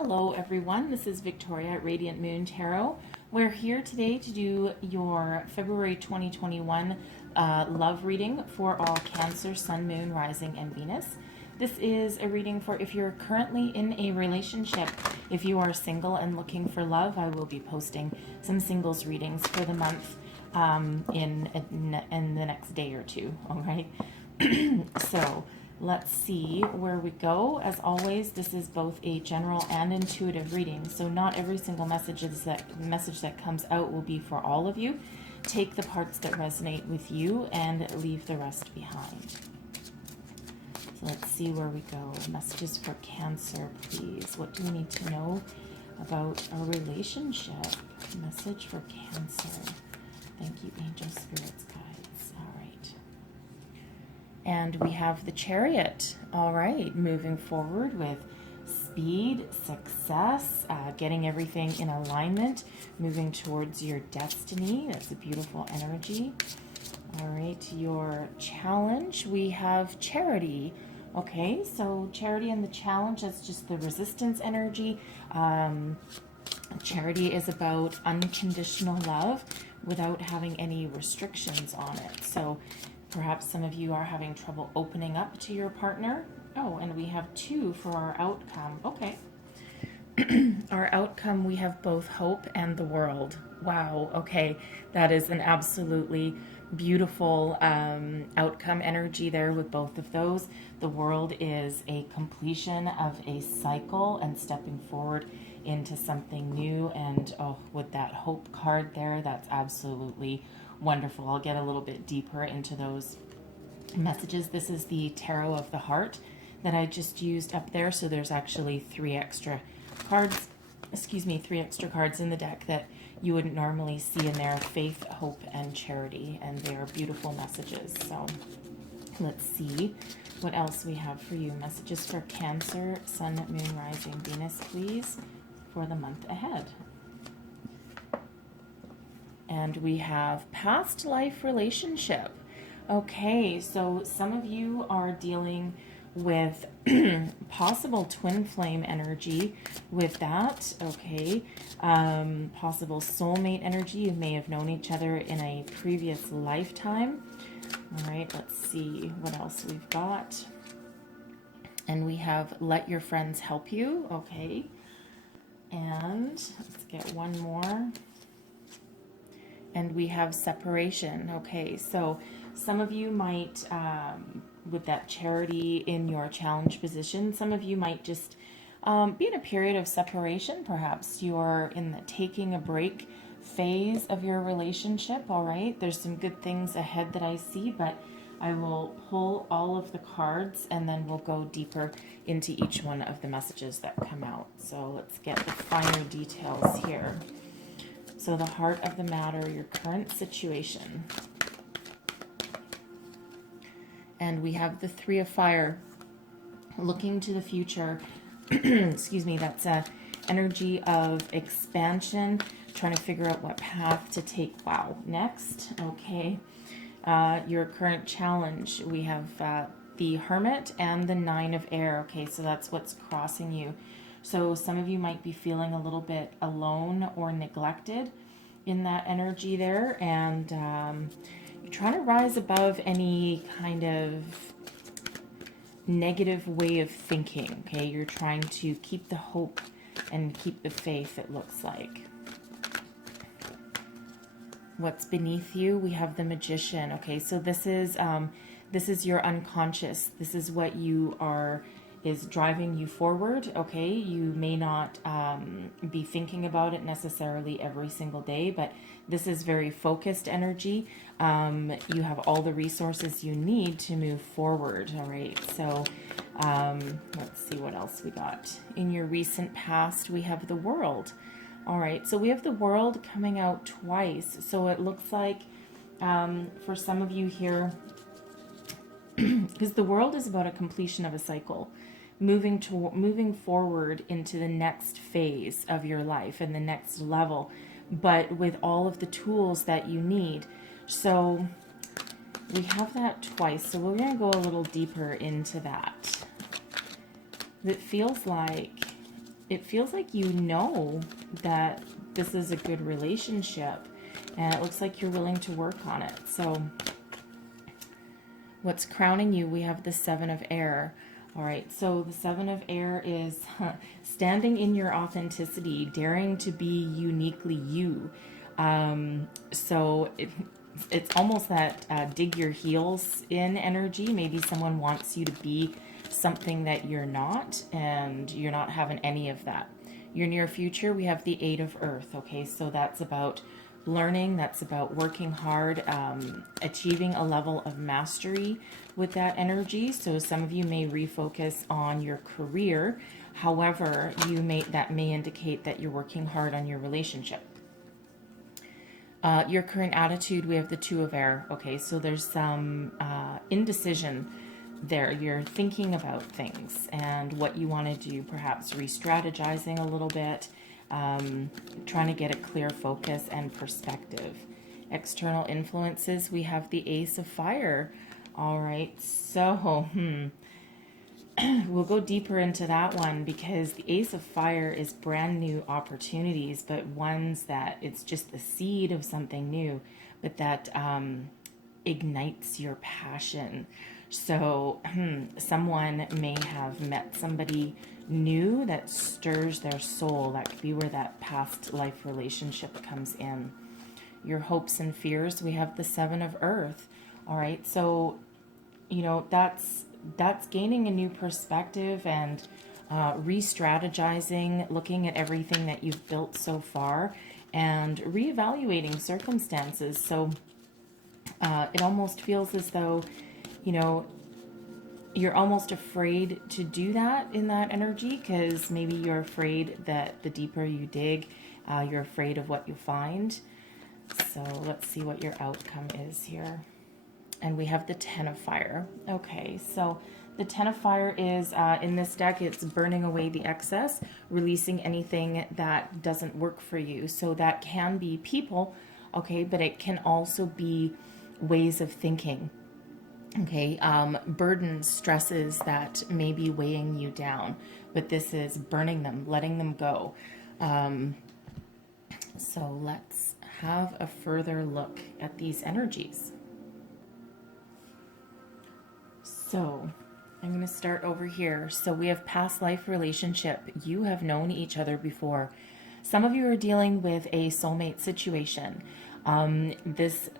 Hello everyone, this is Victoria at Radiant Moon Tarot. We're here today to do your February 2021 love reading for all Cancer, Sun, Moon, Rising, and Venus. This is a reading for if you're currently in a relationship. If you are single and looking for love, I will be posting some singles readings for the month in the next day or two, all right? So let's see where we go. As always, this is both a general and intuitive reading, so not every single message that comes out will be for all of you. Take the parts that resonate with you and leave the rest behind. So let's see where we go. Messages for Cancer, please. What do we need to know about a relationship? Message for Cancer. Thank you, angels, spirits, guides. All right. And we have the Chariot. All right, moving forward with speed, success, getting everything in alignment, moving towards your destiny. That's a beautiful energy. All right, your challenge, we have Charity. Okay, so Charity and the challenge, that's just the resistance energy. Charity is about unconditional love without having any restrictions on it. So perhaps some of you are having trouble opening up to your partner. Oh, and we have two for our outcome. Okay. Our outcome, we have both hope and the world. Wow. Okay. That is an absolutely beautiful outcome energy there with both of those. The world is a completion of a cycle and stepping forward into something new. And oh, with that hope card there, that's absolutely wonderful. I'll get a little bit deeper into those messages. This is the Tarot of the Heart that I just used up there. So there's actually three extra cards in the deck that you wouldn't normally see in there. Faith, hope, and charity. And they are beautiful messages. So let's see what else we have for you. Messages for Cancer, Sun, Moon, Rising, Venus, please, for the month ahead. And we have past life relationship. Okay, so some of you are dealing with possible twin flame energy with that. Okay, possible soulmate energy. You may have known each other in a previous lifetime. All right, let's see what else we've got. And we have let your friends help you. Okay, and let's get one more. And we have separation. Okay, so some of you might, with that Charity in your challenge position, some of you might just be in a period of separation. Perhaps you're in the taking a break phase of your relationship. All right, there's some good things ahead that I see, but I will pull all of the cards and then we'll go deeper into each one of the messages that come out. So let's get the finer details here. So the heart of the matter, your current situation. And we have the Three of Fire, looking to the future. Excuse me, that's a energy of expansion, trying to figure out what path to take. Wow, next, okay. Your current challenge, we have the Hermit and the Nine of Air. Okay, so that's what's crossing you. So some of you might be feeling a little bit alone or neglected in that energy there. And you're trying to rise above any kind of negative way of thinking. Okay, you're trying to keep the hope and keep the faith, it looks like. What's beneath you? We have the Magician. Okay, so this is your unconscious. This is what you are is driving you forward. Okay, you may not be thinking about it necessarily every single day, but this is very focused energy. You have all the resources you need to move forward. All right, so let's see what else we got. In your recent past, we have the World. All right, so we have the World coming out twice. So it looks like for some of you here, because the World is about a completion of a cycle, moving forward into the next phase of your life and the next level, but with all of the tools that you need. So we have that twice, so we're going to go a little deeper into that. It feels like it feels like you know that this is a good relationship, and it looks like you're willing to work on it. So what's crowning you, we have the Seven of Air. All right, so the Seven of Air is standing in your authenticity, daring to be uniquely you. So it's almost that dig your heels in energy. Maybe someone wants you to be something that you're not, and you're not having any of that. Your near future, we have the Eight of Earth. Okay, so that's about learning, that's about working hard, achieving a level of mastery with that energy. So some of you may refocus on your career. However, that may indicate that you're working hard on your relationship. Your current attitude, we have the Two of Air. Okay, so there's some indecision there. You're thinking about things and what you want to do, perhaps re-strategizing a little bit, trying to get a clear focus and perspective. External influences, we have the Ace of Fire. All right, so we'll go deeper into that one, because the Ace of Fire is brand new opportunities, but ones that it's just the seed of something new, but that ignites your passion. So someone may have met somebody new that stirs their soul. That could be where that past life relationship comes in. Your hopes and fears, we have the Seven of Earth. All right, so that's gaining a new perspective and re-strategizing, looking at everything that you've built so far and reevaluating circumstances. So it almost feels as though you're almost afraid to do that in that energy, because maybe you're afraid that the deeper you dig, you're afraid of what you find. So let's see what your outcome is here. And we have the Ten of Fire. Okay, so the Ten of Fire is, in this deck, it's burning away the excess, releasing anything that doesn't work for you. So that can be people, okay, but it can also be ways of thinking. Okay, burdens, stresses that may be weighing you down, but this is burning them, letting them go. So let's have a further look at these energies. So I'm going to start over here. So we have past life relationship. You have known each other before. Some of you are dealing with a soulmate situation. This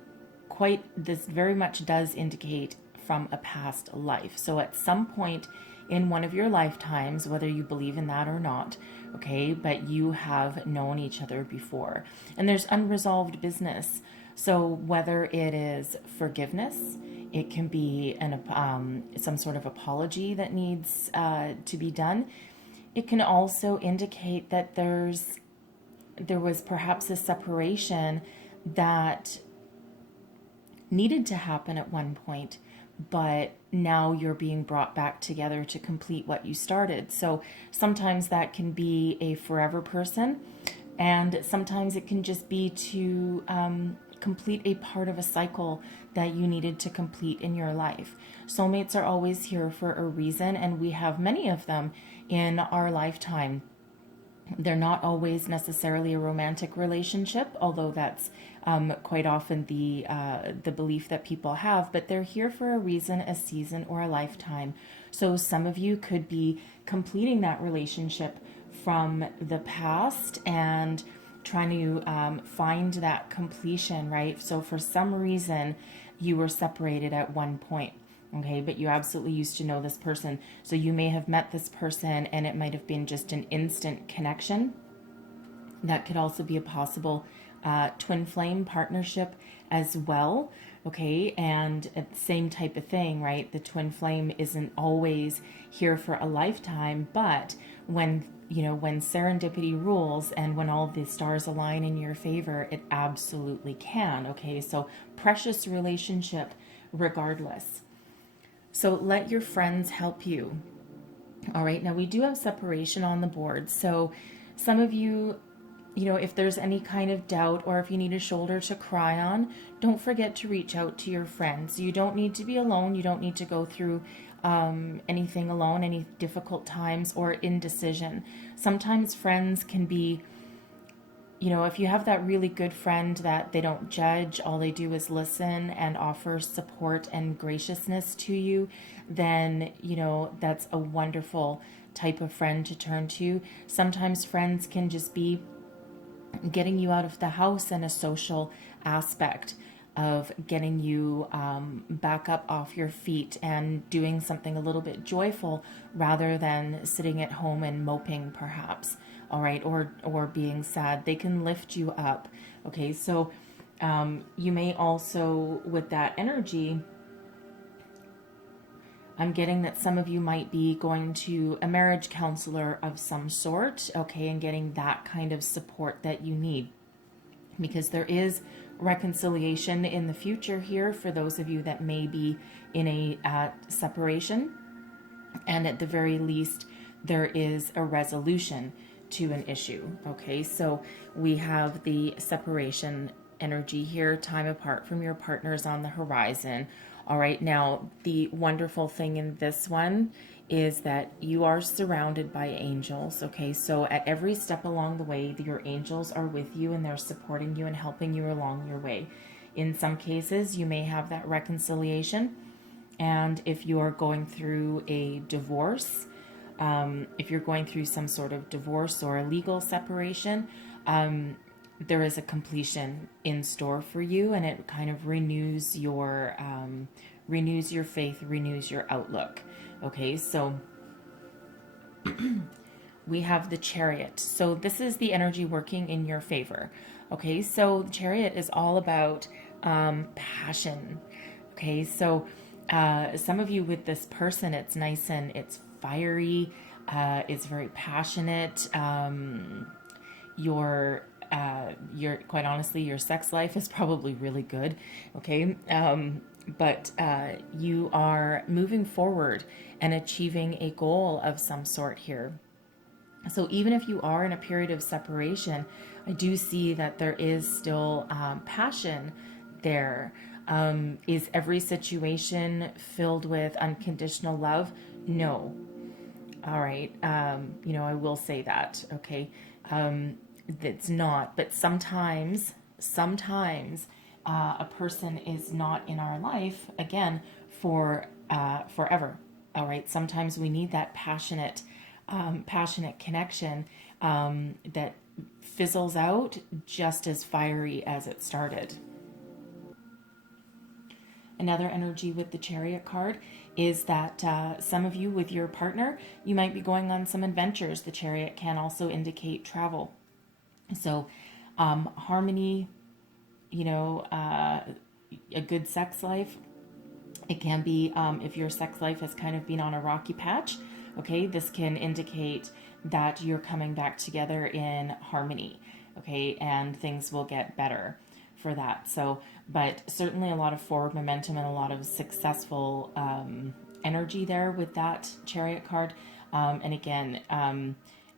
very much does indicate from a past life. So at some point in one of your lifetimes, whether you believe in that or not, okay, but you have known each other before. And there's unresolved business. So whether it is forgiveness, it can be some sort of apology that needs to be done. It can also indicate that there was perhaps a separation that needed to happen at one point, but now you're being brought back together to complete what you started. So sometimes that can be a forever person, and sometimes it can just be to complete a part of a cycle that you needed to complete in your life. Soulmates are always here for a reason, and we have many of them in our lifetime. They're not always necessarily a romantic relationship, although that's quite often the belief that people have, but they're here for a reason, a season, or a lifetime. So some of you could be completing that relationship from the past and trying to find that completion, right? So for some reason, you were separated at one point. Okay, but you absolutely used to know this person. So you may have met this person and it might have been just an instant connection. That could also be a possible twin flame partnership as well. Okay, and same type of thing, right? The twin flame isn't always here for a lifetime, but when serendipity rules and when all the stars align in your favor, it absolutely can. Okay, so precious relationship regardless. So let your friends help you. All right, now we do have separation on the board. So some of you, if there's any kind of doubt or if you need a shoulder to cry on, don't forget to reach out to your friends. You don't need to be alone. You don't need to go through anything alone, any difficult times, or indecision. Sometimes friends can be, if you have that really good friend that they don't judge, all they do is listen and offer support and graciousness to you, then, that's a wonderful type of friend to turn to. Sometimes friends can just be getting you out of the house and a social aspect of getting you back up off your feet and doing something a little bit joyful rather than sitting at home and moping, perhaps. All right, or being sad. They can lift you up. Okay, so you may also, with that energy, I'm getting that some of you might be going to a marriage counselor of some sort, okay, and getting that kind of support that you need, because there is reconciliation in the future here for those of you that may be in a separation, and at the very least there is a resolution to an issue. Okay, so we have the separation energy here, time apart from your partners on the horizon. All right, now the wonderful thing in this one is that you are surrounded by angels. Okay, so at every step along the way, your angels are with you and they're supporting you and helping you along your way. In some cases, you may have that reconciliation. And if you're going through a divorce, if you're going through some sort of divorce or a legal separation, there is a completion in store for you, and it kind of renews your faith, renews your outlook. Okay, so we have the Chariot. So this is the energy working in your favor. Okay, so the Chariot is all about passion. Okay, so some of you with this person, it's nice and it's fiery. It's very passionate. Your quite honestly, your sex life is probably really good. Okay, but you are moving forward and achieving a goal of some sort here. So even if you are in a period of separation, I do see that there is still passion there. Is every situation filled with unconditional love? No. All right. I will say that. Okay. It's not, but sometimes a person is not in our life again for forever. All right. Sometimes we need that passionate connection that fizzles out just as fiery as it started. Another energy with the Chariot card is that some of you with your partner, you might be going on some adventures. The Chariot can also indicate travel. So harmony, a good sex life. It can be if your sex life has kind of been on a rocky patch. Okay, this can indicate that you're coming back together in harmony. Okay, and things will get better for that. So, but certainly a lot of forward momentum and a lot of successful energy there with that Chariot card. And again,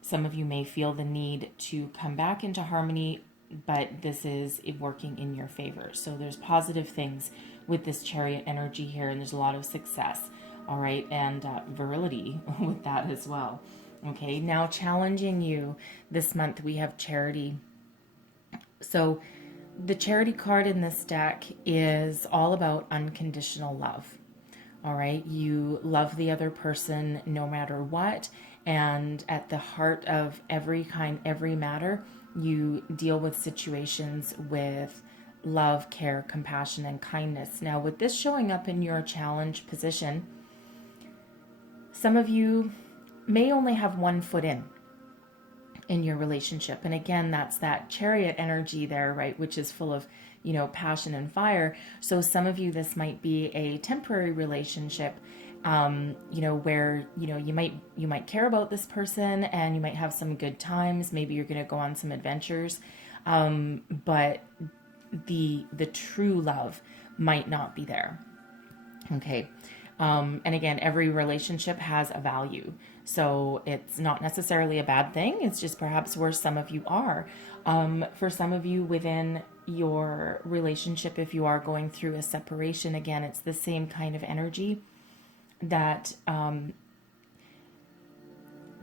some of you may feel the need to come back into harmony, but this is working in your favor. So there's positive things with this Chariot energy here, and there's a lot of success. All right, and virility with that as well. Okay, now challenging you this month, we have Charity. So the Charity card in this deck is all about unconditional love. All right, you love the other person no matter what, and at the heart of every matter, you deal with situations with love, care, compassion, and kindness. Now, with this showing up in your challenge position, some of you may only have one foot in your relationship. And again, that's that Chariot energy there, right? Which is full of, passion and fire. So some of you, this might be a temporary relationship, where, you might care about this person and you might have some good times. Maybe you're going to go on some adventures. But the true love might not be there. Okay. And again, every relationship has a value. So it's not necessarily a bad thing. It's just perhaps where some of you are. For some of you within your relationship, if you are going through a separation, again, it's the same kind of energy. that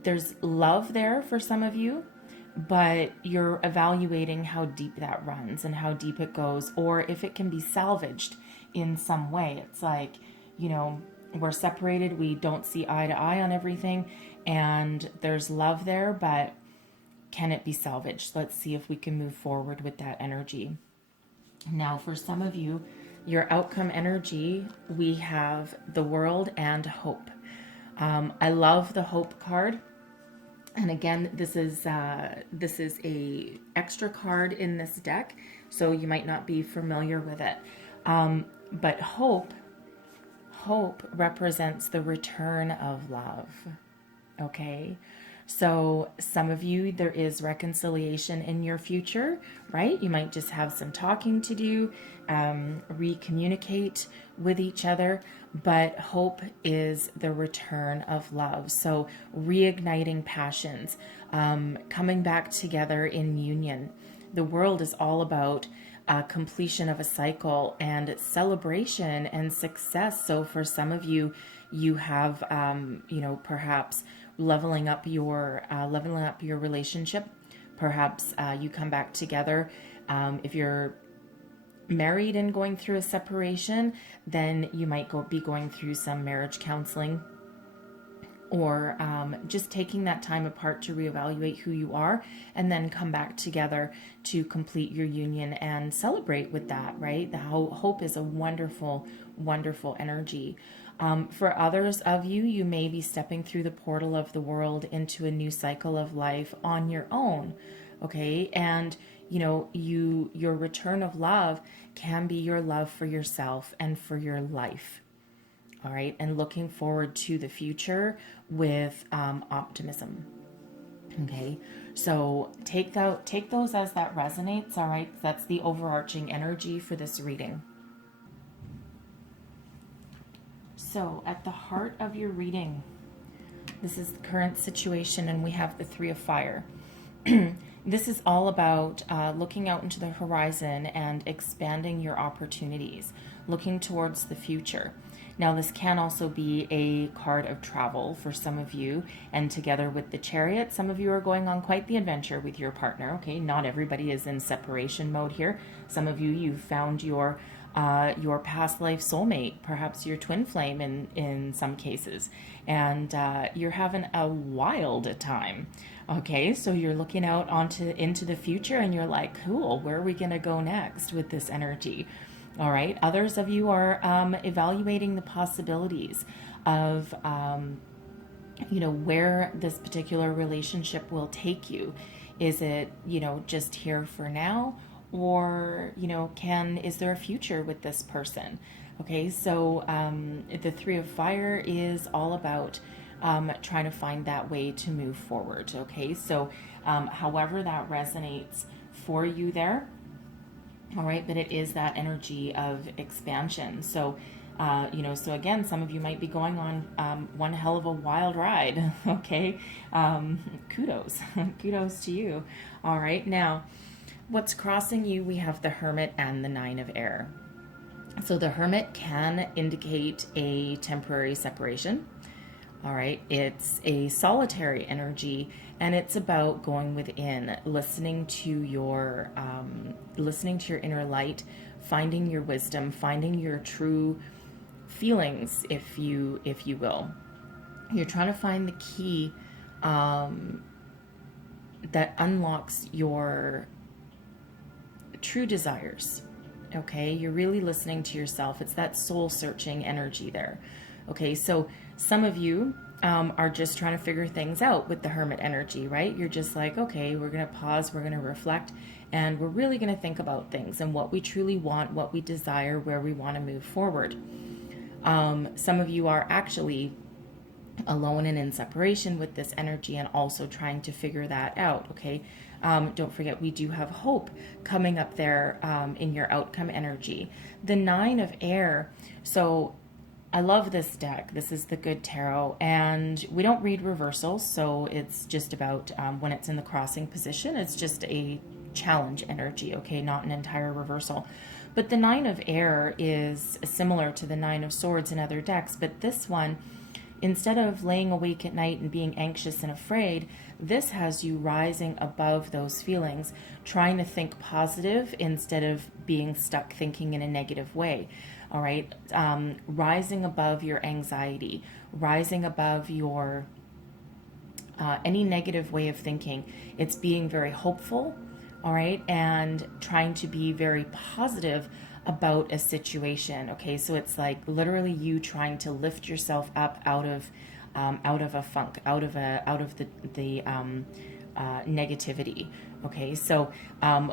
there's love there for some of you, but you're evaluating how deep that runs and how deep it goes, or if it can be salvaged in some way. It's like, you know, we're separated, we don't see eye to eye on everything, and there's love there, but can it be salvaged? Let's see if we can move forward with that energy. Now, for some of you, your outcome energy, we have the World and Hope. I love the Hope card. And again, this is a extra card in this deck, so you might not be familiar with it. But hope represents the return of love. Okay, so some of you, there is reconciliation in your future, right? You might just have some talking to do, recommunicate with each other, but hope is the return of love. So reigniting passions, coming back together in union. The World is all about completion of a cycle and celebration and success. So for some of you, you have, you know, perhaps leveling up your relationship. Perhaps you come back together. If you're married and going through a separation, then you might be going through some marriage counseling, or just taking that time apart to reevaluate who you are, and then come back together to complete your union and celebrate with that, right? The hope is a wonderful, wonderful energy. For others of you, you may be stepping through the portal of the World into a new cycle of life on your own, okay? And you know, your return of love can be your love for yourself and for your life. All right, and looking forward to the future with optimism. Okay, so take those as that resonates. All right, that's the overarching energy for this reading. So at the heart of your reading, this is the current situation, and we have the Three of Fire. This is all about looking out into the horizon and expanding your opportunities, looking towards the future. Now, this can also be a card of travel for some of you, and together with the Chariot, some of you are going on quite the adventure with your partner, okay? Not everybody is in separation mode here. Some of you, you've found your past life soulmate, perhaps your twin flame in some cases, and you're having a wild time. Okay, so you're looking out into the future, and you're like, cool, where are we going to go next with this energy? All right, others of you are evaluating the possibilities of, you know, where this particular relationship will take you. Is it, you know, just here for now? Or, you know, is there a future with this person? Okay, so the Three of Fire is all about trying to find that way to move forward. Okay, so however that resonates for you there, all right, but it is that energy of expansion. So you know, so again, some of you might be going on one hell of a wild ride. Okay, kudos kudos to you. All right, now what's crossing you, we have the Hermit and the Nine of Air. So the Hermit can indicate a temporary separation. All right, it's a solitary energy, and it's about going within, listening to your inner light, finding your wisdom, finding your true feelings, if you will. You're trying to find the key that unlocks your true desires. Okay, you're really listening to yourself. It's that soul searching energy there. Okay, so some of you are just trying to figure things out with the Hermit energy, right? You're just like, okay, we're going to pause, we're going to reflect, and we're really going to think about things and what we truly want, what we desire, where we want to move forward. Some of you are actually alone and in separation with this energy, and also trying to figure that out, okay? Don't forget, we do have hope coming up there in your outcome energy. The Nine of Air. So I love this deck. This is the Good Tarot, and we don't read reversals, so it's just about when it's in the crossing position, it's just a challenge energy, okay, not an entire reversal. But the Nine of Air is similar to the Nine of Swords in other decks, but this one, instead of laying awake at night and being anxious and afraid, this has you rising above those feelings, trying to think positive instead of being stuck thinking in a negative way. All right. Rising above your anxiety, rising above your any negative way of thinking. It's being very hopeful, all right, and trying to be very positive about a situation. Okay, so it's like literally you trying to lift yourself up out of a funk, out of the negativity. Okay, so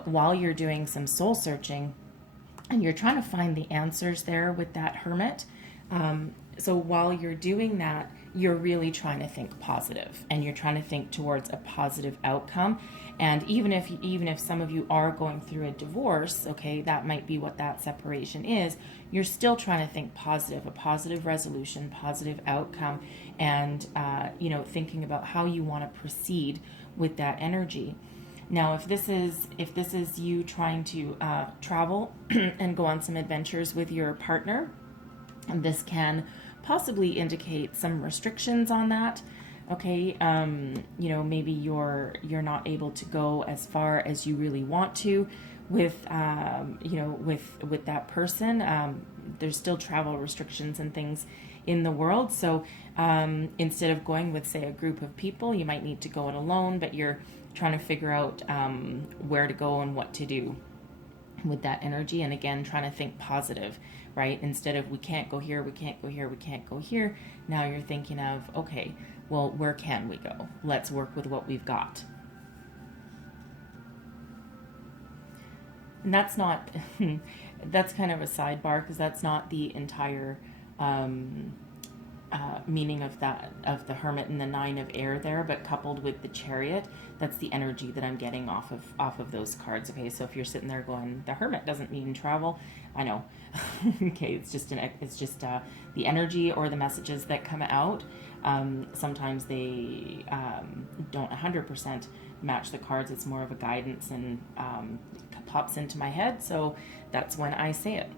while you're doing some soul searching and you're trying to find the answers there with that Hermit, so while you're doing that, you're really trying to think positive, and you're trying to think towards a positive outcome. And even if some of you are going through a divorce, okay, that might be what that separation is, you're still trying to think positive, a positive resolution, positive outcome, and thinking about how you want to proceed with that energy. Now, if this is you trying to travel and go on some adventures with your partner, and this can possibly indicate some restrictions on that. Okay, maybe you're not able to go as far as you really want to with with that person. There's still travel restrictions and things in the world. So instead of going with, say, a group of people, you might need to go it alone, but you're trying to figure out where to go and what to do with that energy. And again, trying to think positive, right? Instead of we can't go here, we can't go here, we can't go here. Now you're thinking of, okay, well, where can we go? Let's work with what we've got. And that's not, that's kind of a sidebar, because that's not the entire meaning of the Hermit and the Nine of Air there, but coupled with the Chariot, that's the energy that I'm getting off of those cards. Okay, so if you're sitting there going, the Hermit doesn't mean travel, I know. Okay, it's just the energy or the messages that come out. Sometimes they don't 100% match the cards. It's more of a guidance, and pops into my head, so that's when I say it.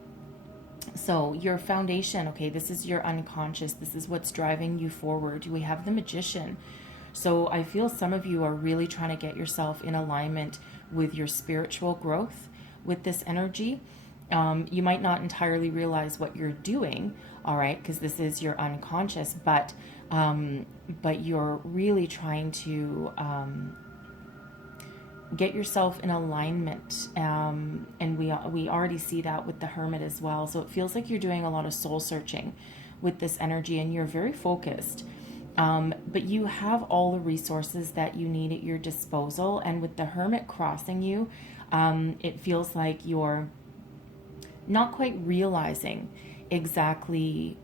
So your foundation, okay, this is your unconscious. This is what's driving you forward. We have the Magician. So I feel some of you are really trying to get yourself in alignment with your spiritual growth with this energy. You might not entirely realize what you're doing, all right, because this is your unconscious, but you're really trying to get yourself in alignment, and we already see that with the Hermit as well. So it feels like you're doing a lot of soul searching with this energy, and you're very focused, but you have all the resources that you need at your disposal. And with the Hermit crossing you, it feels like you're not quite realizing exactly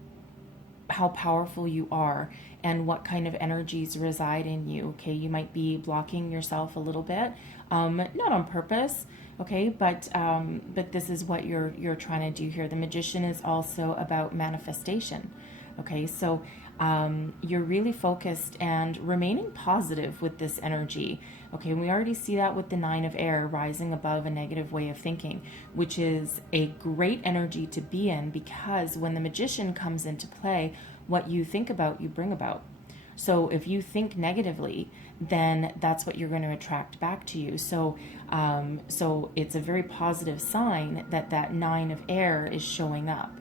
how powerful you are and what kind of energies reside in you. Okay, you might be blocking yourself a little bit, not on purpose, okay, but this is what you're trying to do here. The Magician is also about manifestation. Okay, so you're really focused and remaining positive with this energy. Okay, we already see that with the Nine of Air, rising above a negative way of thinking, which is a great energy to be in, because when the Magician comes into play, what you think about, you bring about. So if you think negatively, then that's what you're going to attract back to you. So it's a very positive sign that that Nine of Air is showing up.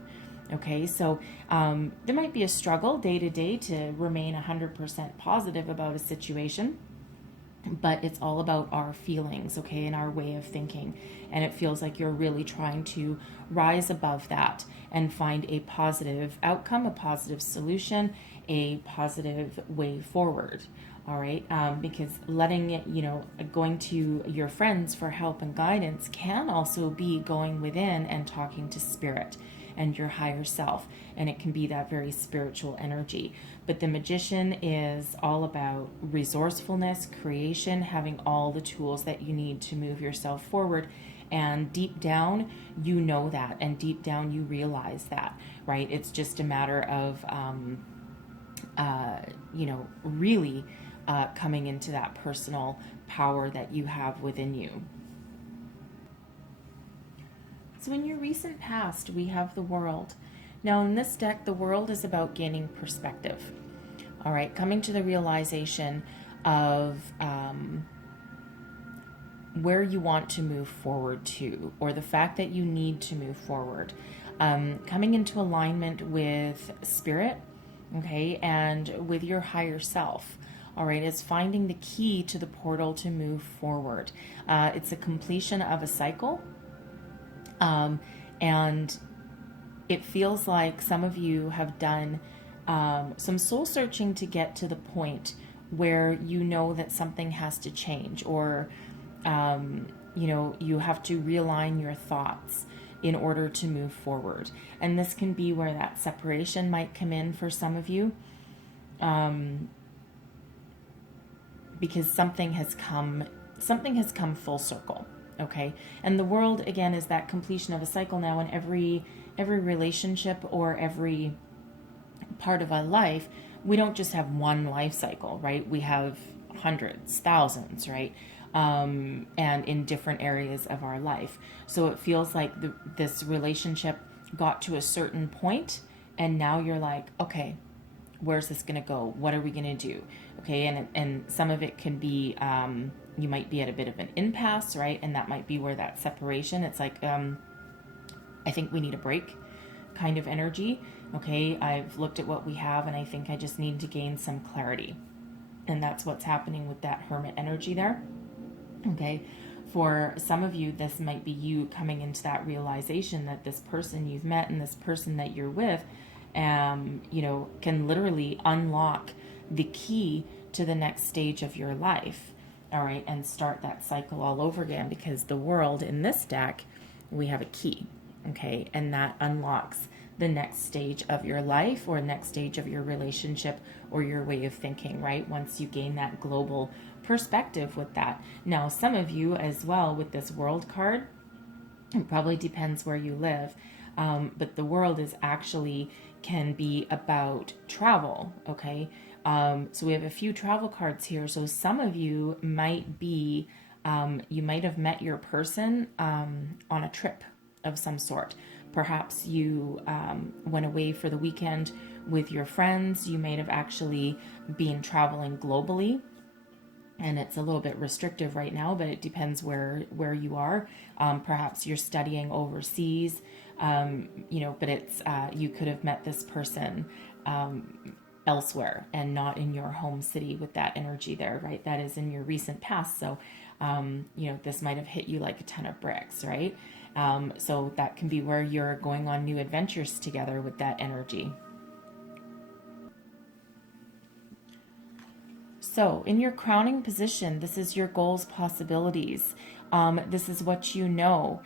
Okay, so there might be a struggle day to day to remain 100% positive about a situation, but it's all about our feelings, okay, and our way of thinking. And it feels like you're really trying to rise above that and find a positive outcome, a positive solution, a positive way forward. All right, because letting it, going to your friends for help and guidance can also be going within and talking to spirit and your higher self, and it can be that very spiritual energy. But the Magician is all about resourcefulness, creation, having all the tools that you need to move yourself forward. And deep down, you know that, and deep down, you realize that, right? It's just a matter of, really coming into that personal power that you have within you. So in your recent past, we have the World. Now in this deck, the World is about gaining perspective. All right, coming to the realization of where you want to move forward to, or the fact that you need to move forward. Coming into alignment with spirit, okay, and with your higher self. All right, it's finding the key to the portal to move forward. It's a completion of a cycle. And it feels like some of you have done some soul searching to get to the point where you know that something has to change, or you have to realign your thoughts in order to move forward. And this can be where that separation might come in for some of you, because something has come full circle. Okay, and the World again is that completion of a cycle now. In every relationship or every part of our life, we don't just have one life cycle, right? We have hundreds, thousands, right? And in different areas of our life. So it feels like this relationship got to a certain point, and now you're like, okay, where's this going to go? What are we going to do? Okay, and some of it can be, you might be at a bit of an impasse, right? And that might be where that separation, it's like, I think we need a break kind of energy. Okay, I've looked at what we have, and I think I just need to gain some clarity. And that's what's happening with that Hermit energy there. Okay, for some of you, this might be you coming into that realization that this person you've met and this person that you're with, can literally unlock the key to the next stage of your life. All right, and start that cycle all over again, because the World in this deck, we have a key. Okay, and that unlocks the next stage of your life, or next stage of your relationship, or your way of thinking, right? Once you gain that global perspective with that. Now, some of you as well with this World card, it probably depends where you live, but the World is actually can be about travel. Okay, so we have a few travel cards here. So some of you might be, you might have met your person on a trip of some sort. Perhaps you went away for the weekend with your friends. You might have actually been traveling globally, and it's a little bit restrictive right now, but it depends where you are. Perhaps you're studying overseas, but it's you could have met this person elsewhere and not in your home city with that energy there, right? That is in your recent past. So, this might have hit you like a ton of bricks, right? So that can be where you're going on new adventures together with that energy. So in your crowning position, this is your goals, possibilities. This is what you know.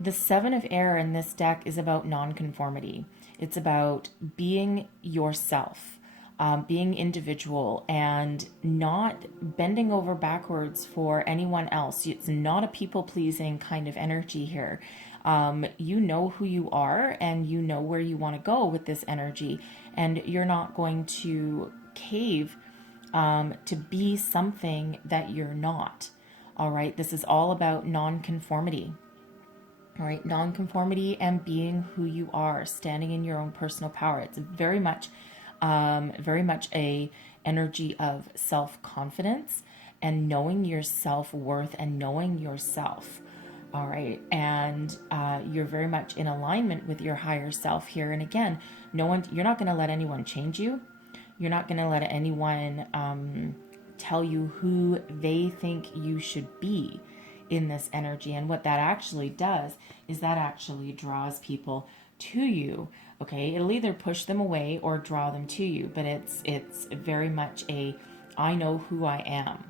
The Seven of Air in this deck is about nonconformity. It's about being yourself, being individual, and not bending over backwards for anyone else. It's not a people-pleasing kind of energy here. You know who you are, and you know where you want to go with this energy, and you're not going to cave to be something that you're not. All right, this is all about nonconformity. All right, nonconformity and being who you are, standing in your own personal power. It's very much a energy of self-confidence and knowing your self-worth and knowing yourself. All right, and you're very much in alignment with your higher self here. And again, you're not going to let anyone change you. You're not going to let anyone tell you who they think you should be in this energy. And what that actually does is that actually draws people to you. Okay, it'll either push them away or draw them to you, but it's very much I know who I am.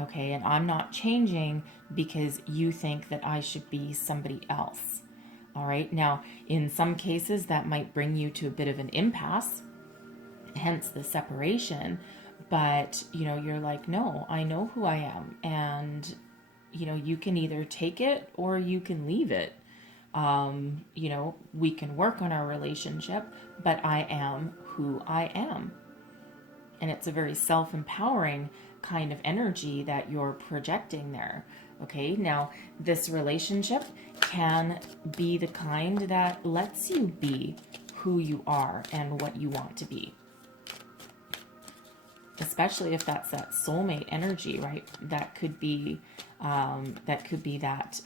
Okay, and I'm not changing because you think that I should be somebody else. All right, now in some cases that might bring you to a bit of an impasse, hence the separation, but you're like, no, I know who I am, and you can either take it or you can leave it. We can work on our relationship, but I am who I am. And it's a very self-empowering kind of energy that you're projecting there. Okay, now this relationship can be the kind that lets you be who you are and what you want to be. Especially if that's that soulmate energy, right? That could be that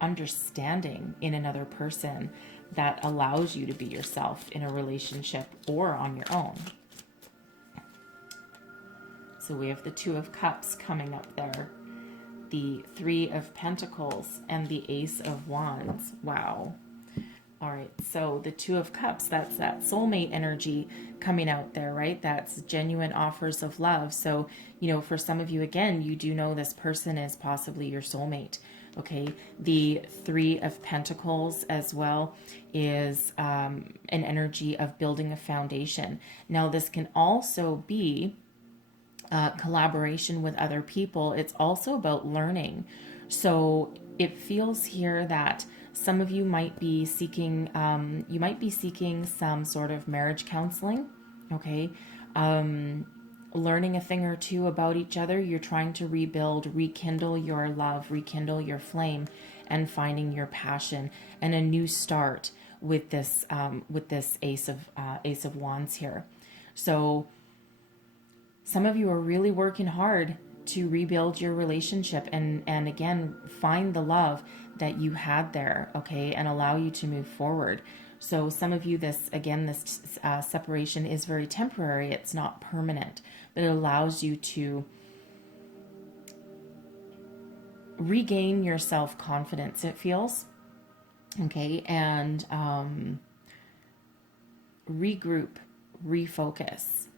understanding in another person that allows you to be yourself in a relationship or on your own. So we have the Two of Cups coming up there, the Three of Pentacles, and the Ace of Wands. Wow. All right, so the Two of Cups, that's that soulmate energy coming out there, right? That's genuine offers of love. So, you know, for some of you, again, you do know this person is possibly your soulmate, okay? The Three of Pentacles as well is an energy of building a foundation. Now, this can also be collaboration with other people. It's also about learning. So it feels here that some of you might be seeking, some sort of marriage counseling, okay? Learning a thing or two about each other. You're trying to rebuild, rekindle your love, rekindle your flame, and finding your passion and a new start with this Ace of Wands here. So some of you are really working hard to rebuild your relationship and again, find the love that you had there, okay, and allow you to move forward. So some of you, this separation is very temporary. It's not permanent, but it allows you to regain your self-confidence, it feels, okay, and regroup, refocus.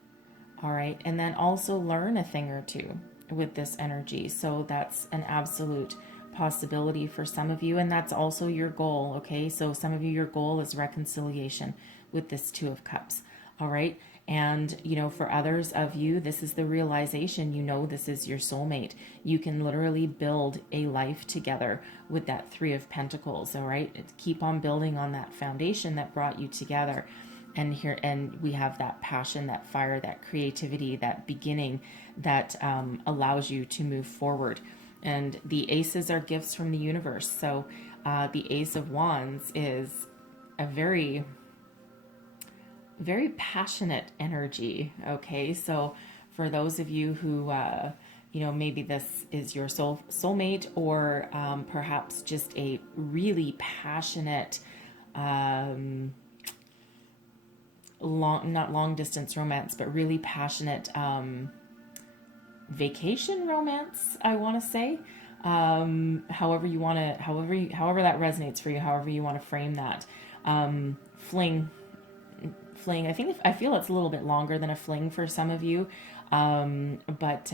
All right, and then also learn a thing or two with this energy. So that's an absolute possibility for some of you, and that's also your goal, okay? So some of you, your goal is reconciliation with this Two of Cups, all right? And, you know, for others of you, this is the realization, you know, this is your soulmate. You can literally build a life together with that Three of Pentacles, all right? Keep on building on that foundation that brought you together. And we have that passion, that fire, that creativity, that beginning that allows you to move forward. And the aces are gifts from the universe. So the Ace of Wands is a very, very passionate energy. Okay, so for those of you who, you know, maybe this is your soulmate, or perhaps just a really passionate, not long distance romance, but really passionate vacation romance, I want to say. However that resonates for you, however you want to frame that. Fling. I feel it's a little bit longer than a fling for some of you, but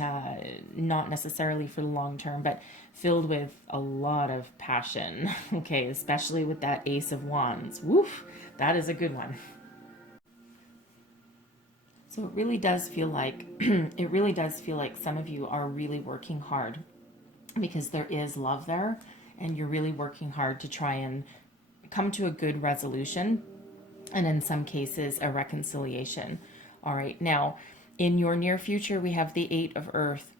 not necessarily for the long term, but filled with a lot of passion. Okay, especially with that Ace of Wands. Woof, that is a good one. So it really does feel like some of you are really working hard, because there is love there, and you're really working hard to try and come to a good resolution, and in some cases a reconciliation. All right, now in your near future we have the Eight of Earth.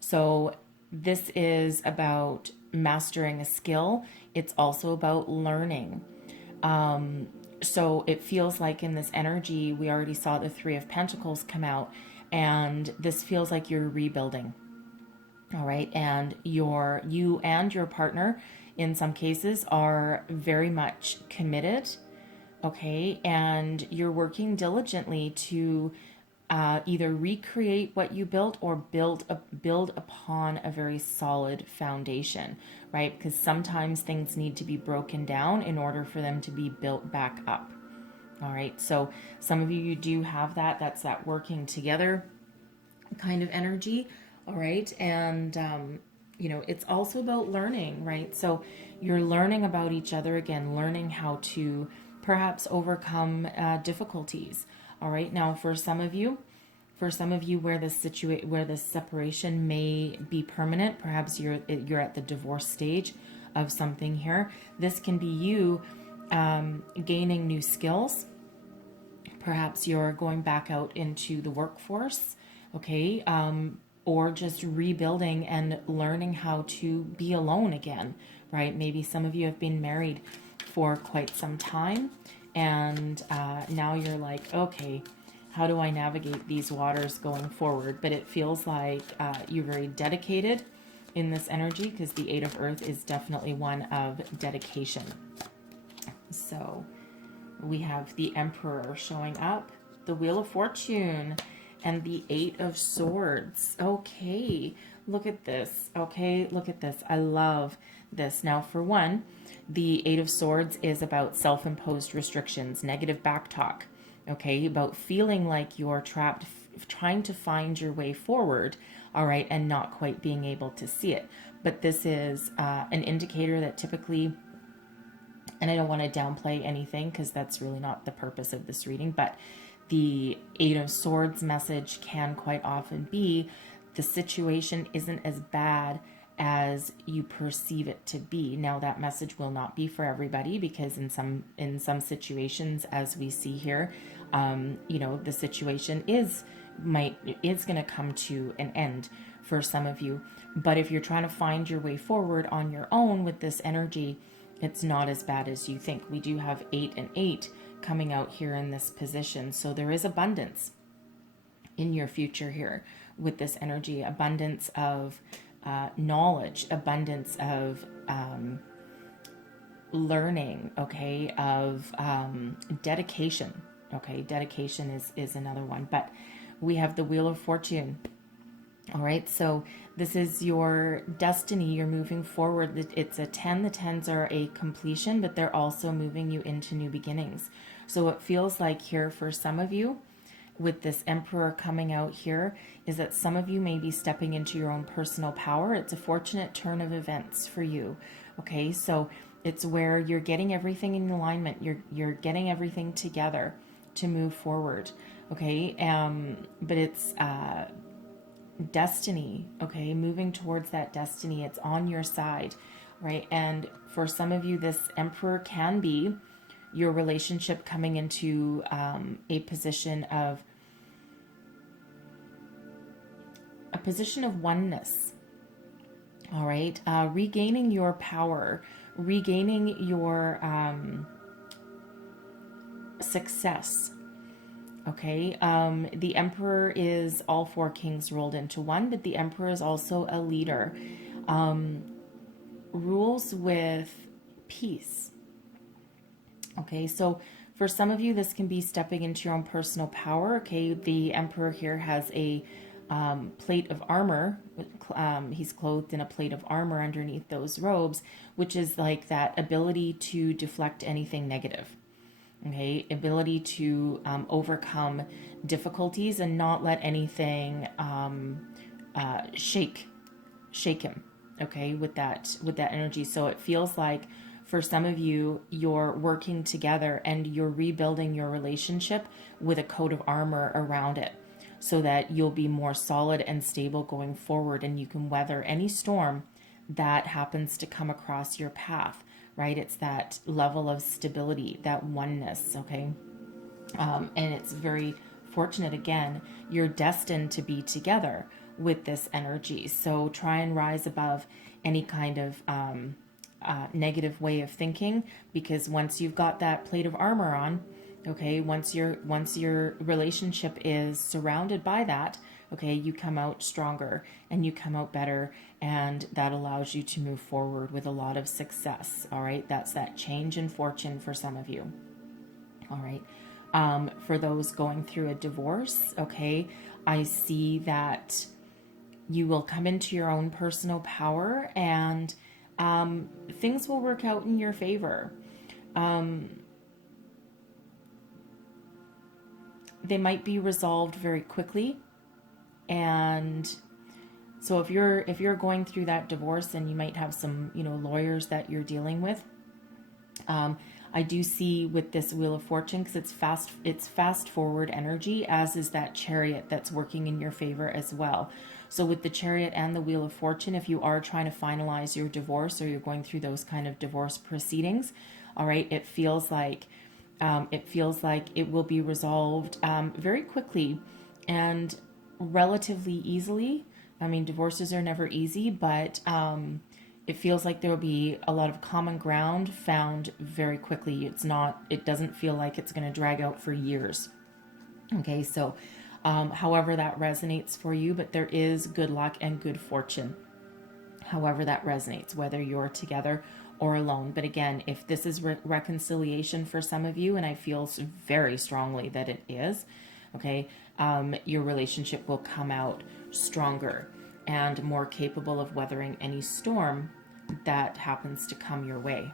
So this is about mastering a skill. It's also about learning. So it feels like in this energy, we already saw the Three of Pentacles come out, and this feels like you're rebuilding. All right, and you and your partner in some cases are very much committed, okay, and you're working diligently to either recreate what you built or build upon a very solid foundation, right? Because sometimes things need to be broken down in order for them to be built back up. All right, so some of you do have that. That's that working together kind of energy. All right, and you know, it's also about learning, right? So you're learning about each other, again, learning how to perhaps overcome difficulties. All right, now for some of you where this separation may be permanent, perhaps you're at the divorce stage of something here. This can be you gaining new skills. Perhaps you're going back out into the workforce, okay? Or just rebuilding and learning how to be alone again, right? Maybe some of you have been married for quite some time, and now you're like, okay, how do I navigate these waters going forward? But it feels like you're very dedicated in this energy, because the Eight of Earth is definitely one of dedication. So we have the Emperor showing up, the Wheel of Fortune, and the Eight of Swords. Okay, look at this. Okay, look at this. I love this. Now, for one, the Eight of Swords is about self-imposed restrictions, negative backtalk. Okay, about feeling like you're trapped, trying to find your way forward, all right, and not quite being able to see it. But this is an indicator that typically, and I don't want to downplay anything because that's really not the purpose of this reading, but the Eight of Swords message can quite often be the situation isn't as bad as you perceive it to be. Now, that message will not be for everybody, because in some situations, as we see here, you know, the situation is going to come to an end for some of you. But if you're trying to find your way forward on your own with this energy, it's not as bad as you think. We do have 8 and 8 coming out here in this position. So there is abundance in your future here with this energy, abundance of knowledge, abundance of learning, okay, of dedication. Okay, dedication is another one. But we have the Wheel of Fortune. All right, so this is your destiny. You're moving forward. It's a 10. The 10s are a completion, but they're also moving you into new beginnings. So it feels like here for some of you, with this Emperor coming out here, is that some of you may be stepping into your own personal power. It's a fortunate turn of events for you. Okay, so it's where you're getting everything in alignment. You're getting everything together to move forward. Okay, but it's destiny. Okay, moving towards that destiny. It's on your side, right? And for some of you, this Emperor can be your relationship coming into a position of oneness. All right, regaining your power, regaining your success. Okay, the Emperor is all 4 kings rolled into one, but the Emperor is also a leader. Rules with peace. Okay, so for some of you, this can be stepping into your own personal power. Okay, the Emperor here has a plate of armor. He's clothed in a plate of armor underneath those robes, which is like that ability to deflect anything negative. Okay, ability to overcome difficulties and not let anything shake him. Okay, with that energy. So it feels like for some of you, you're working together and you're rebuilding your relationship with a coat of armor around it, so that you'll be more solid and stable going forward, and you can weather any storm that happens to come across your path, right? It's that level of stability, that oneness, okay? And it's very fortunate, again, you're destined to be together with this energy. So try and rise above any kind of negative way of thinking, because once you've got that plate of armor on, okay, once your relationship is surrounded by that, okay, you come out stronger and you come out better, and that allows you to move forward with a lot of success. All right, that's that change in fortune for some of you. All right, for those going through a divorce, okay, I see that you will come into your own personal power, and things will work out in your favor. They might be resolved very quickly. And so if you're going through that divorce, and you might have some, lawyers that you're dealing with, I do see with this Wheel of Fortune, because it's fast forward energy, as is that Chariot that's working in your favor as well. So with the Chariot and the Wheel of Fortune, if you are trying to finalize your divorce, or you're going through those kind of divorce proceedings, all right, it feels like it will be resolved very quickly. And relatively easily. I mean, divorces are never easy, but it feels like there will be a lot of common ground found very quickly. It doesn't feel like it's going to drag out for years. Okay, so however that resonates for you, but there is good luck and good fortune, however that resonates, whether you're together or alone. But again, if this is reconciliation for some of you, and I feel very strongly that it is, okay, your relationship will come out stronger and more capable of weathering any storm that happens to come your way.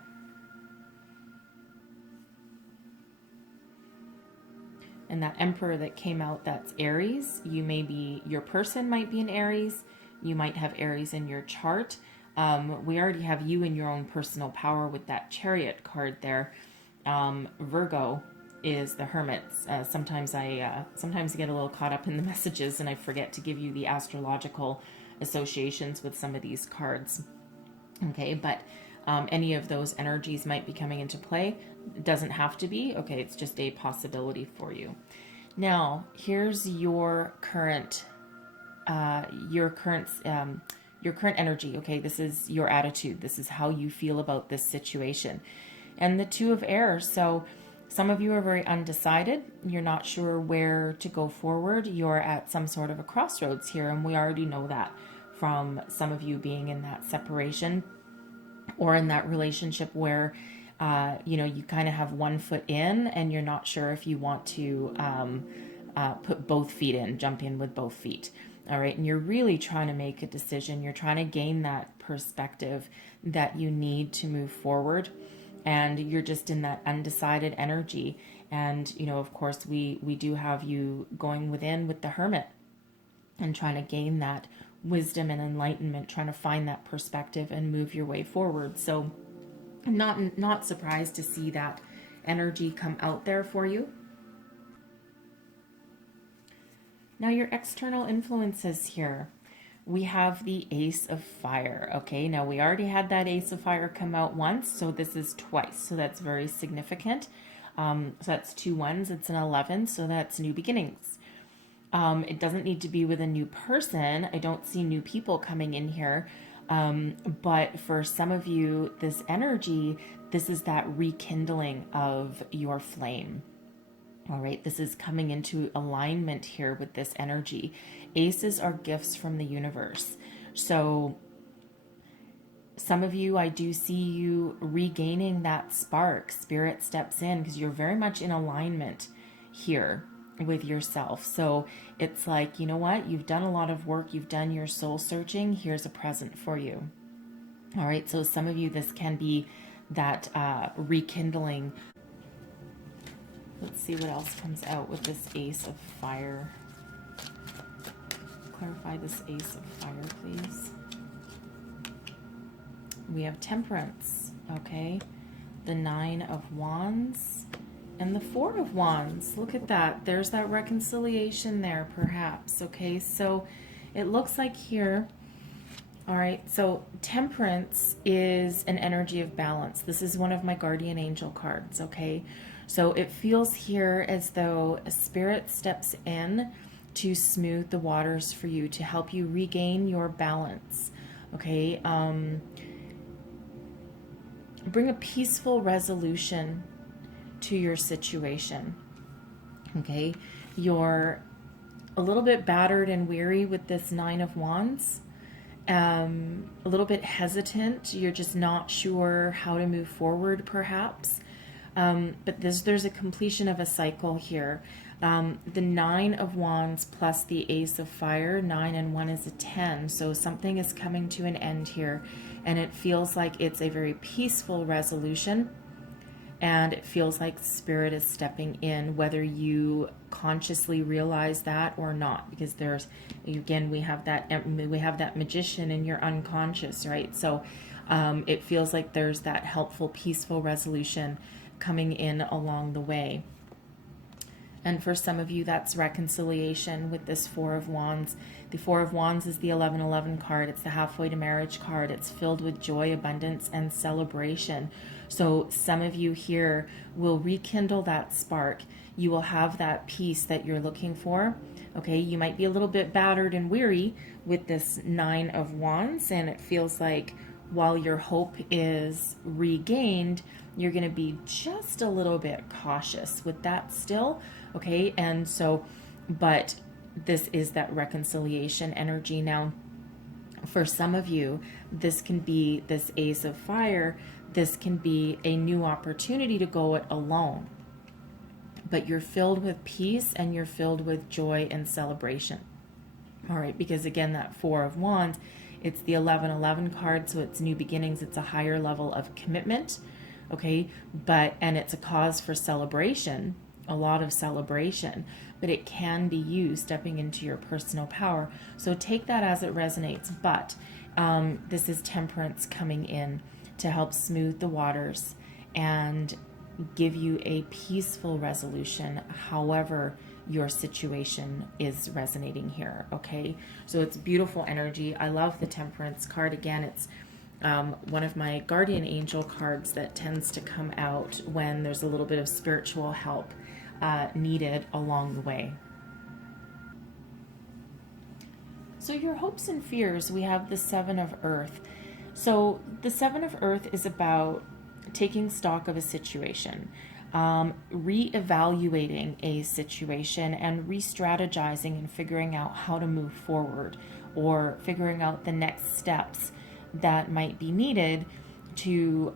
And that Emperor that came out, that's Aries. Your person might be an Aries. You might have Aries in your chart. We already have you in your own personal power with that Chariot card there. Virgo is the Hermit. Sometimes I get a little caught up in the messages and I forget to give you the astrological associations with some of these cards. Okay, but any of those energies might be coming into play. It doesn't have to be. Okay, it's just a possibility for you. Now, here's your current energy. Okay, this is your attitude. This is how you feel about this situation. And the Two of Air. So some of you are very undecided. You're not sure where to go forward. You're at some sort of a crossroads here, and we already know that from some of you being in that separation or in that relationship where you kind of have one foot in and you're not sure if you want to put both feet in, jump in with both feet. All right. And you're really trying to make a decision. You're trying to gain that perspective that you need to move forward. And you're just in that undecided energy. And, of course, we do have you going within with the Hermit and trying to gain that wisdom and enlightenment, trying to find that perspective and move your way forward. So I'm not surprised to see that energy come out there for you. Now your external influences here. We have the Ace of Fire. Okay, now we already had that Ace of Fire come out once, so this is twice. So that's very significant. So that's 2 1s, it's an 11, so that's new beginnings. It doesn't need to be with a new person. I don't see new people coming in here. But for some of you, this energy, this is that rekindling of your flame. All right, this is coming into alignment here with this energy. Aces are gifts from the universe. So some of you, I do see you regaining that spark. Spirit steps in because you're very much in alignment here with yourself. So it's like, you know what? You've done a lot of work. You've done your soul searching. Here's a present for you. All right. So some of you, this can be that rekindling. Let's see what else comes out with this Ace of Fire. Clarify this Ace of Fire, please. We have Temperance. Okay. The 9 of Wands. And the 4 of Wands, look at that. There's that reconciliation there, perhaps. Okay, so it looks like here, all right, so Temperance is an energy of balance. This is one of my guardian angel cards, okay? So it feels here as though a spirit steps in to smooth the waters for you, to help you regain your balance, okay? Bring a peaceful resolution to your situation. Okay, you're a little bit battered and weary with this 9 of Wands, a little bit hesitant. You're just not sure how to move forward, perhaps. But there's a completion of a cycle here. The 9 of Wands plus the Ace of Fire, 9 and 1 is a 10. So something is coming to an end here, and it feels like it's a very peaceful resolution. And it feels like Spirit is stepping in, whether you consciously realize that or not, because there's, again, we have that Magician in your unconscious, right? So it feels like there's that helpful, peaceful resolution coming in along the way. And for some of you, that's reconciliation with this 4 of Wands. The 4 of Wands is the 1111 card. It's the halfway to marriage card. It's filled with joy, abundance, and celebration. So some of you here will rekindle that spark. You will have that peace that you're looking for, Okay, you might be a little bit battered and weary with this Nine of Wands, and it feels like while your hope is regained, you're going to be just a little bit cautious with that still. Okay, and so, but this is that reconciliation energy. Now, for some of you, this can be this Ace of Fire. This can be a new opportunity to go it alone. But you're filled with peace and you're filled with joy and celebration. All right, because again, that Four of Wands, it's the 1111 card, so it's new beginnings. It's a higher level of commitment, okay? And it's a cause for celebration, a lot of celebration, but it can be you stepping into your personal power. So take that as it resonates. But this is Temperance coming in to help smooth the waters and give you a peaceful resolution, however your situation is resonating here, okay? So it's beautiful energy. I love the Temperance card. Again, it's one of my guardian angel cards that tends to come out when there's a little bit of spiritual help needed along the way. So your hopes and fears, we have the Seven of Earth. So the Seven of Earth is about taking stock of a situation, re-evaluating a situation and re-strategizing and figuring out how to move forward, or figuring out the next steps that might be needed to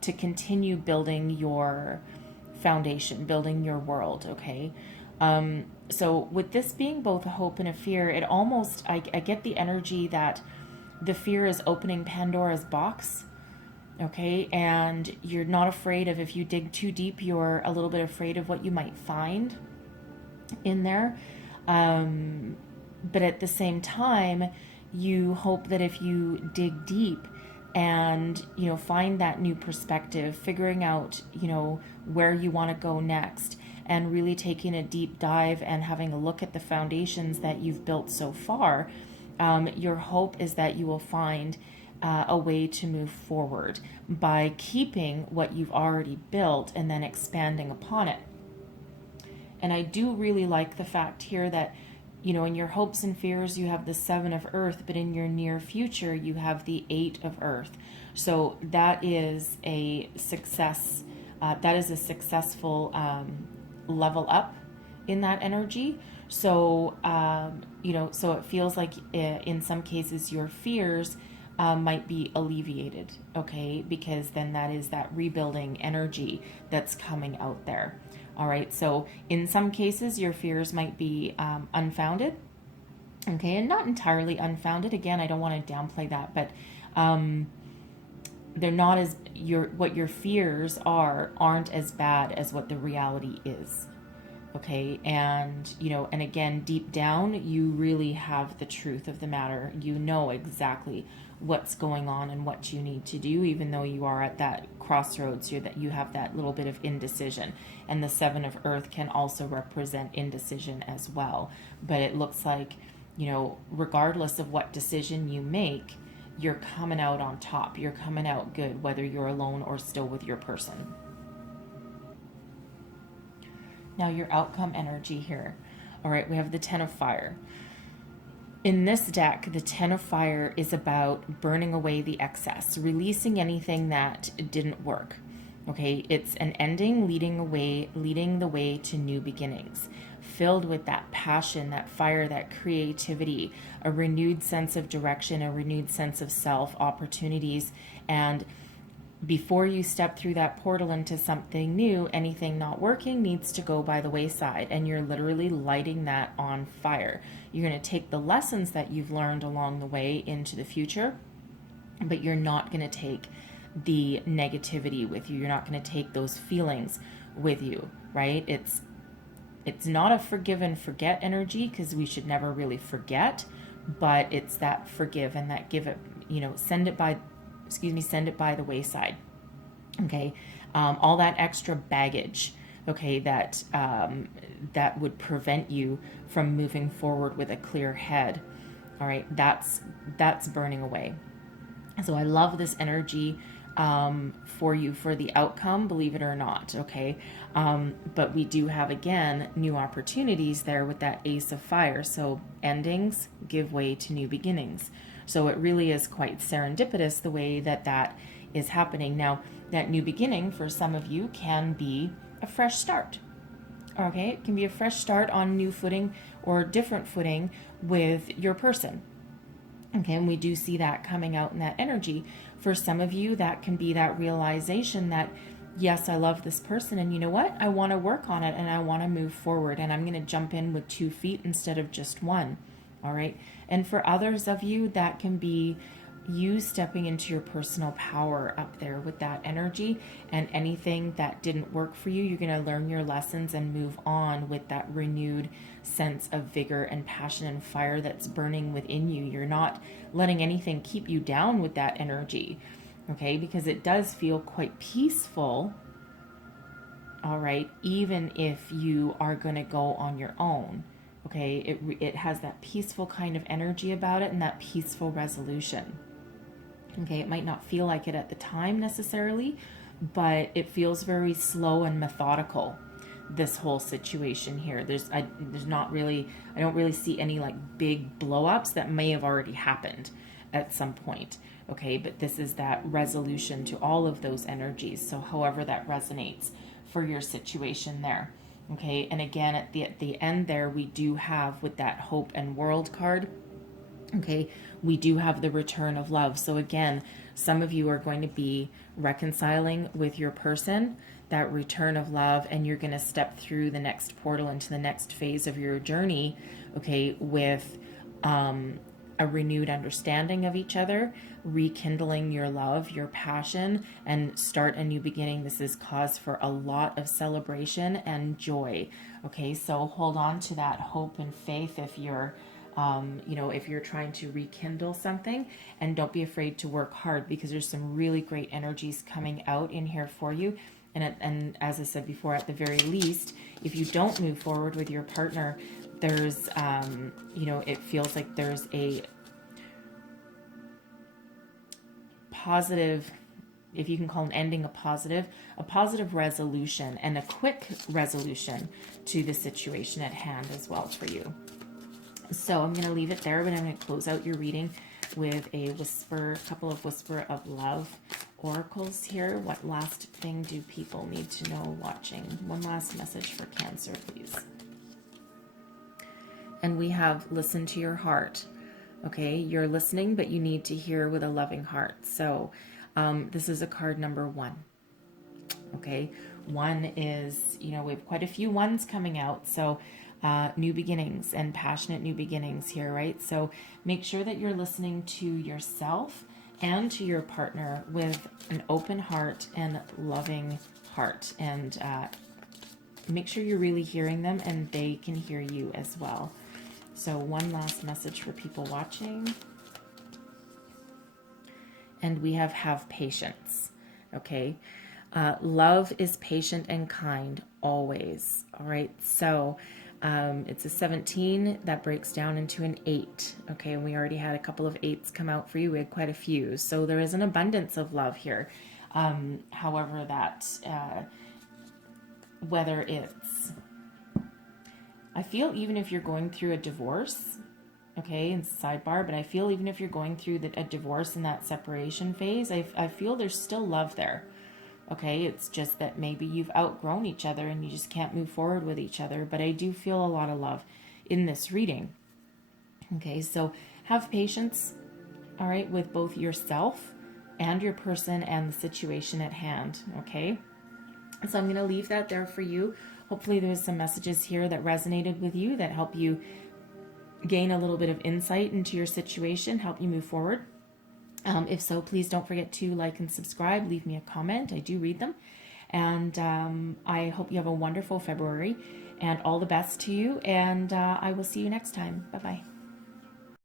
continue building your foundation, building your world, okay? So with this being both a hope and a fear, it almost, I get the energy that the fear is opening Pandora's box, okay? And you're not afraid of, if you dig too deep, you're a little bit afraid of what you might find in there. But at the same time, you hope that if you dig deep and, find that new perspective, figuring out, where you want to go next, and really taking a deep dive and having a look at the foundations that you've built so far, your hope is that you will find a way to move forward by keeping what you've already built and then expanding upon it. And I do really like the fact here that, in your hopes and fears, you have the Seven of Earth, but in your near future, you have the Eight of Earth. So that is a success. That is a successful level up in that energy. So, so it feels like in some cases your fears might be alleviated, okay? Because then that is that rebuilding energy that's coming out there. All right, so in some cases your fears might be unfounded, okay, and not entirely unfounded. Again, I don't want to downplay that, but they're not as what your fears aren't as bad as what the reality is. Okay, and and again, deep down, you really have the truth of the matter. You know exactly what's going on and what you need to do, even though you are at that crossroads here, that you have that little bit of indecision. And the Seven of Earth can also represent indecision as well. But it looks like, regardless of what decision you make, you're coming out on top. You're coming out good, whether you're alone or still with your person. Now your outcome energy here. All right, we have the Ten of Fire. In this deck, the Ten of Fire is about burning away the excess, releasing anything that didn't work. Okay, it's an ending leading the way to new beginnings, filled with that passion, that fire, that creativity, a renewed sense of direction, a renewed sense of self, opportunities. And before you step through that portal into something new, anything not working needs to go by the wayside, and you're literally lighting that on fire. You're going to take the lessons that you've learned along the way into the future, but you're not going to take the negativity with you. You're not going to take those feelings with you, right? It's not a forgive and forget energy, because we should never really forget, but it's that forgive and that give it, send it by the wayside. Okay. All that extra baggage, okay, that would prevent you from moving forward with a clear head. All right. That's burning away. So I love this energy for you for the outcome, believe it or not, okay? But we do have, again, new opportunities there with that Ace of Fire. So endings give way to new beginnings. So it really is quite serendipitous the way that that is happening. Now, that new beginning for some of you can be a fresh start. Okay, it can be a fresh start on new footing or different footing with your person. Okay, and we do see that coming out in that energy. For some of you, that can be that realization that, yes, I love this person, and you know what? I want to work on it, and I want to move forward, and I'm going to jump in with 2 feet instead of just one. All right, and for others of you, that can be you stepping into your personal power up there with that energy, and anything that didn't work for you, you're going to learn your lessons and move on with that renewed sense of vigor and passion and fire that's burning within you. You're not letting anything keep you down with that energy, okay? Because it does feel quite peaceful, all right, even if you are going to go on your own. Okay, it has that peaceful kind of energy about it and that peaceful resolution. Okay, it might not feel like it at the time necessarily, but it feels very slow and methodical, this whole situation here. There's not really, I don't really see any like big blow-ups that may have already happened at some point. Okay, but this is that resolution to all of those energies. So however that resonates for your situation there. Okay, and again, at the end there, we do have with that Hope and World card, okay, we do have the return of love. So again, some of you are going to be reconciling with your person, that return of love, and you're going to step through the next portal into the next phase of your journey, okay, with a renewed understanding of each other, rekindling your love, your passion, and start a new beginning. This is cause for a lot of celebration and joy. Okay, so hold on to that hope and faith if you're if you're trying to rekindle something, and don't be afraid to work hard, because there's some really great energies coming out in here for you. And as I said before, at the very least, if you don't move forward with your partner, there's, it feels like there's a positive, if you can call an ending a positive resolution, and a quick resolution to the situation at hand as well for you. So I'm going to leave it there, but I'm going to close out your reading with a couple of whisper of love oracles here. What last thing do people need to know watching? One last message for Cancer, please. And we have listen to your heart. Okay, you're listening, but you need to hear with a loving heart. So this is a card number 1. Okay, 1 is, we have quite a few ones coming out. So new beginnings and passionate new beginnings here, right? So make sure that you're listening to yourself and to your partner with an open heart and loving heart, and make sure you're really hearing them and they can hear you as well. So one last message for people watching. And we have patience, okay? Love is patient and kind always, all right? So it's a 17 that breaks down into an 8, okay? And we already had a couple of 8s come out for you. We had quite a few. So there is an abundance of love here. However, that whether it's, I feel even if you're going through a divorce, okay, and sidebar, but I feel even if you're going through a divorce in that separation phase, I feel there's still love there. Okay, it's just that maybe you've outgrown each other and you just can't move forward with each other. But I do feel a lot of love in this reading. Okay, so have patience, all right, with both yourself and your person and the situation at hand, okay? So I'm going to leave that there for you. Hopefully there's some messages here that resonated with you, that help you gain a little bit of insight into your situation, help you move forward. If so, please don't forget to like and subscribe. Leave me a comment. I do read them. And I hope you have a wonderful February, and all the best to you. And I will see you next time. Bye-bye.